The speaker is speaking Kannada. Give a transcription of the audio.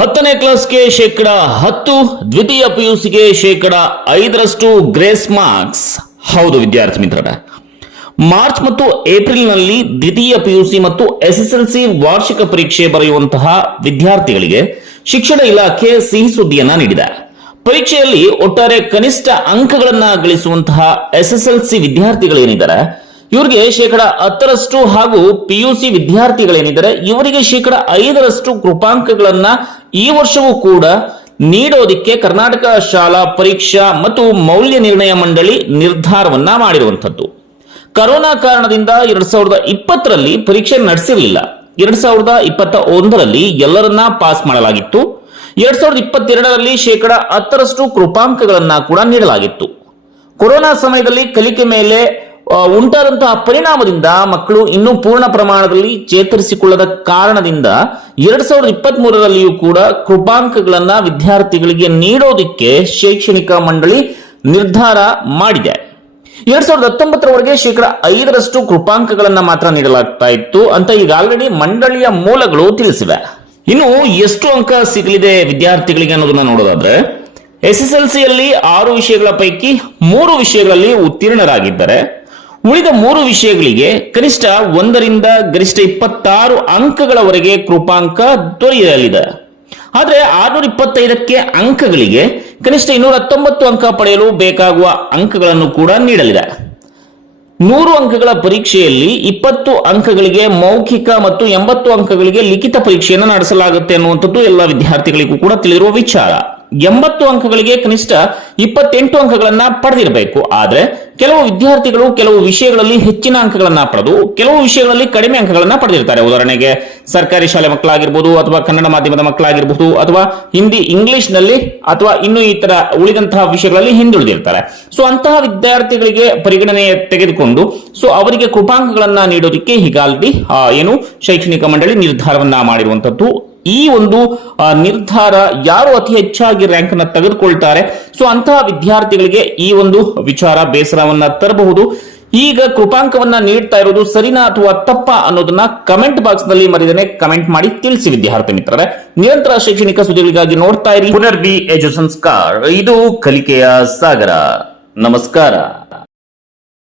10ನೇ ಕ್ಲಾಸ್ಗೆ ಶೇಕಡ 10, ದ್ವಿತೀಯ ಪಿಯುಸಿಗೆ ಶೇಕಡ 5ರಷ್ಟು ಗ್ರೇಸ್ ಮಾರ್ಕ್ಸ್. ಹೌದು ವಿದ್ಯಾರ್ಥಿ ಮಿತ್ರರೇ, ಮಾರ್ಚ್ ಮತ್ತು ಏಪ್ರಿಲ್ನಲ್ಲಿ ದ್ವಿತೀಯ ಪಿಯುಸಿ ಮತ್ತು ಎಸ್ಎಸ್ಎಲ್ಸಿ ವಾರ್ಷಿಕ ಪರೀಕ್ಷೆ ಬರೆಯುವಂತಹ ವಿದ್ಯಾರ್ಥಿಗಳಿಗೆ ಶಿಕ್ಷಣ ಇಲಾಖೆ ಸಿಹಿ ಸುದ್ದಿಯನ್ನ ನೀಡಿದೆ. ಪರೀಕ್ಷೆಯಲ್ಲಿ ಒಟ್ಟಾರೆ ಕನಿಷ್ಠ ಅಂಕಗಳನ್ನ ಗಳಿಸುವಂತಹ ಎಸ್ಎಸ್ಎಲ್ಸಿ ವಿದ್ಯಾರ್ಥಿಗಳೇನಿದ್ದಾರೆ ಇವರಿಗೆ ಶೇಕಡ 10ರಷ್ಟು ಹಾಗೂ ಪಿಯುಸಿ ವಿದ್ಯಾರ್ಥಿಗಳೇನಿದ್ದಾರೆ ಇವರಿಗೆ ಶೇಕಡ 5ರಷ್ಟು ಕೃಪಾಂಕಗಳನ್ನ ಈ ವರ್ಷವೂ ಕೂಡ ನೀಡೋದಿಕ್ಕೆ ಕರ್ನಾಟಕ ಶಾಲಾ ಪರೀಕ್ಷಾ ಮತ್ತು ಮೌಲ್ಯ ನಿರ್ಣಯ ಮಂಡಳಿ ನಿರ್ಧಾರವನ್ನ ಮಾಡಿರುವಂತದ್ದು. ಕರೋನಾ ಕಾರಣದಿಂದ 2020ರಲ್ಲಿ ಪರೀಕ್ಷೆ ನಡೆಸಿರಲಿಲ್ಲ. 2021ರಲ್ಲಿ ಎಲ್ಲರನ್ನ ಪಾಸ್ ಮಾಡಲಾಗಿತ್ತು. 2022ರಲ್ಲಿ ಶೇಕಡ 10ರಷ್ಟು ಕೃಪಾಂಕಗಳನ್ನ ಕೂಡ ನೀಡಲಾಗಿತ್ತು. ಕೊರೋನಾ ಸಮಯದಲ್ಲಿ ಕಲಿಕೆ ಮೇಲೆ ಉಂಟಾದಂತಹ ಪರಿಣಾಮದಿಂದ ಮಕ್ಕಳು ಇನ್ನೂ ಪೂರ್ಣ ಪ್ರಮಾಣದಲ್ಲಿ ಚೇತರಿಸಿಕೊಳ್ಳದ ಕಾರಣದಿಂದ 2023ರಲ್ಲಿಯೂ ಕೂಡ ಕೃಪಾಂಕಗಳನ್ನ ವಿದ್ಯಾರ್ಥಿಗಳಿಗೆ ನೀಡೋದಿಕ್ಕೆ ಶೈಕ್ಷಣಿಕ ಮಂಡಳಿ ನಿರ್ಧಾರ ಮಾಡಿದೆ. 2019ರವರೆಗೆ ಶೇಕಡ 5ರಷ್ಟು ಕೃಪಾಂಕಗಳನ್ನ ಮಾತ್ರ ನೀಡಲಾಗ್ತಾ ಇತ್ತು ಅಂತ ಈಗ ಆಲ್ರೆಡಿ ಮಂಡಳಿಯ ಮೂಲಗಳು ತಿಳಿಸಿವೆ. ಇನ್ನು ಎಷ್ಟು ಅಂಕ ಸಿಗಲಿದೆ ವಿದ್ಯಾರ್ಥಿಗಳಿಗೆ ಅನ್ನೋದನ್ನ ನೋಡೋದಾದ್ರೆ, ಎಸ್ಎಸ್ಎಲ್ಸಿಯಲ್ಲಿ 6 ವಿಷಯಗಳ ಪೈಕಿ 3 ವಿಷಯಗಳಲ್ಲಿ ಉತ್ತೀರ್ಣರಾಗಿದ್ದಾರೆ. ಉಳಿದ 3 ವಿಷಯಗಳಿಗೆ ಕನಿಷ್ಠ 1ರಿಂದ ಗರಿಷ್ಠ 26 ಅಂಕಗಳವರೆಗೆ ಕೃಪಾಂಕ ದೊರೆಯಲಿದೆ. ಆದರೆ 625ಕ್ಕೆ ಅಂಕಗಳಿಗೆ ಕನಿಷ್ಠ 219 ಅಂಕ ಪಡೆಯಲು ಬೇಕಾಗುವ ಅಂಕಗಳನ್ನು ಕೂಡ ನೀಡಲಿದೆ. 100 ಅಂಕಗಳ ಪರೀಕ್ಷೆಯಲ್ಲಿ 20 ಅಂಕಗಳಿಗೆ ಮೌಖಿಕ ಮತ್ತು 80 ಅಂಕಗಳಿಗೆ ಲಿಖಿತ ಪರೀಕ್ಷೆಯನ್ನು ನಡೆಸಲಾಗುತ್ತೆ ಅನ್ನುವಂಥದ್ದು ಎಲ್ಲ ವಿದ್ಯಾರ್ಥಿಗಳಿಗೂ ಕೂಡ ತಿಳಿದಿರುವ ವಿಚಾರ. 80 ಅಂಕಗಳಿಗೆ ಕನಿಷ್ಠ 28 ಅಂಕಗಳನ್ನ ಪಡೆದಿರಬೇಕು. ಆದ್ರೆ ಕೆಲವು ವಿದ್ಯಾರ್ಥಿಗಳು ಕೆಲವು ವಿಷಯಗಳಲ್ಲಿ ಹೆಚ್ಚಿನ ಅಂಕಗಳನ್ನ ಪಡೆದು ಕೆಲವು ವಿಷಯಗಳಲ್ಲಿ ಕಡಿಮೆ ಅಂಕಗಳನ್ನ ಪಡೆದಿರ್ತಾರೆ. ಉದಾಹರಣೆಗೆ ಸರ್ಕಾರಿ ಶಾಲೆ ಮಕ್ಕಳಾಗಿರ್ಬೋದು, ಅಥವಾ ಕನ್ನಡ ಮಾಧ್ಯಮದ ಮಕ್ಕಳಾಗಿರ್ಬಹುದು, ಅಥವಾ ಹಿಂದಿ ಇಂಗ್ಲಿಷ್ ನಲ್ಲಿ, ಅಥವಾ ಇನ್ನು ಈ ತರ ಉಳಿದಂತಹ ವಿಷಯಗಳಲ್ಲಿ ಹಿಂದುಳಿದಿರ್ತಾರೆ. ಸೊ ಅಂತಹ ವಿದ್ಯಾರ್ಥಿಗಳಿಗೆ ಪರಿಗಣನೆ ತೆಗೆದುಕೊಂಡು ಅವರಿಗೆ ಕೃಪಾಂಕಗಳನ್ನ ನೀಡೋದಕ್ಕೆ ಹೀಗಾಗಿ ಶೈಕ್ಷಣಿಕ ಮಂಡಳಿ ನಿರ್ಧಾರವನ್ನ ಮಾಡಿರುವಂತದ್ದು. ಈ ಒಂದು ನಿರ್ಧಾರ ಯಾರು ಅತಿ ಹೆಚ್ಚಾಗಿ ರ್ಯಾಂಕ್ ಅನ್ನು ತೆಗೆದುಕೊಳ್ತಾರೆ ಅಂತಹ ವಿದ್ಯಾರ್ಥಿಗಳಿಗೆ ಈ ಒಂದು ವಿಚಾರ ಬೇಸರವನ್ನ ತರಬಹುದು. ಈಗ ಕೃಪಾಂಕವನ್ನ ನೀಡ್ತಾ ಇರೋದು ಸರಿನಾ ಅಥವಾ ತಪ್ಪಾ ಅನ್ನೋದನ್ನ ಕಮೆಂಟ್ ಬಾಕ್ಸ್ ನಲ್ಲಿ ಮರಿದೇನೆ ಕಮೆಂಟ್ ಮಾಡಿ ತಿಳಿಸಿ ವಿದ್ಯಾರ್ಥಿ ಮಿತ್ರರೇ. ನಿರಂತರ ಶೈಕ್ಷಣಿಕ ಸುದ್ದಿಗಳಿಗಾಗಿ ನೋಡ್ತಾ ಇರಿ ಪುನರ್ವಿ ಎಜು ಸಂಸ್ಕಾರ. ಇದು ಕಲಿಕೆಯ ಸಾಗರ. ನಮಸ್ಕಾರ.